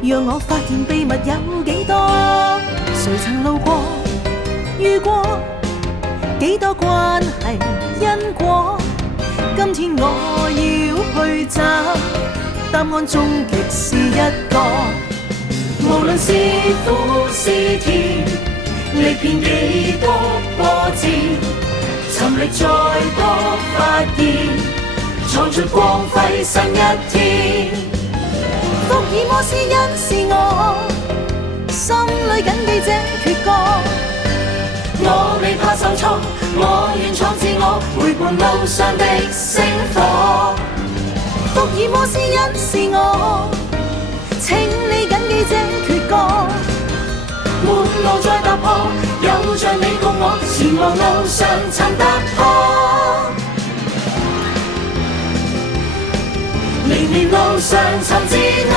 讓我發現秘密有幾多？誰曾路過遇過幾多關係因果？今天我要去找答案，終極是一個。無論是苦是甜，歷遍幾多波折，尋歷再多發現，創出光輝新一天。福爾摩斯因是我，心裏緊記這決歌。我未怕受挫，我願闖自我，陪伴路上的星火。福爾摩斯因是我，請你緊記這決歌。沒路再踏破，有着你共我，前往路上尋突破。年年路上尋自我。